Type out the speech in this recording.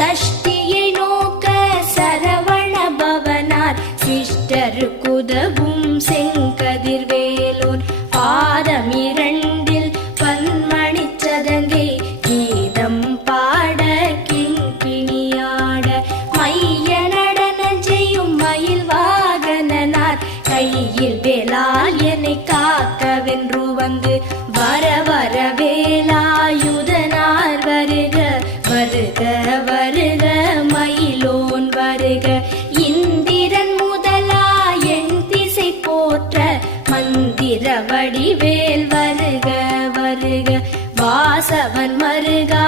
சஷ்டியை நோக்க சரவண பவனார் சிஷ்டருக்குதவும் செங்கதிர்வேலோன் பாதம் இரண்டில் பன்மணி சதங்கை கீதம் பாட கிண்கிணியாட மைய நடன செய்யும் மயில் வாகனனார் கையில் வேலால் என்னை காக்கவென்று வந்து வர வர வேலாயுதனார் வருக வருக வருக மயிலோன் வருக இந்திரன் முதலா என் திசை போற்ற மந்திர வடிவேல் வருக வருக வாசவன் மருகா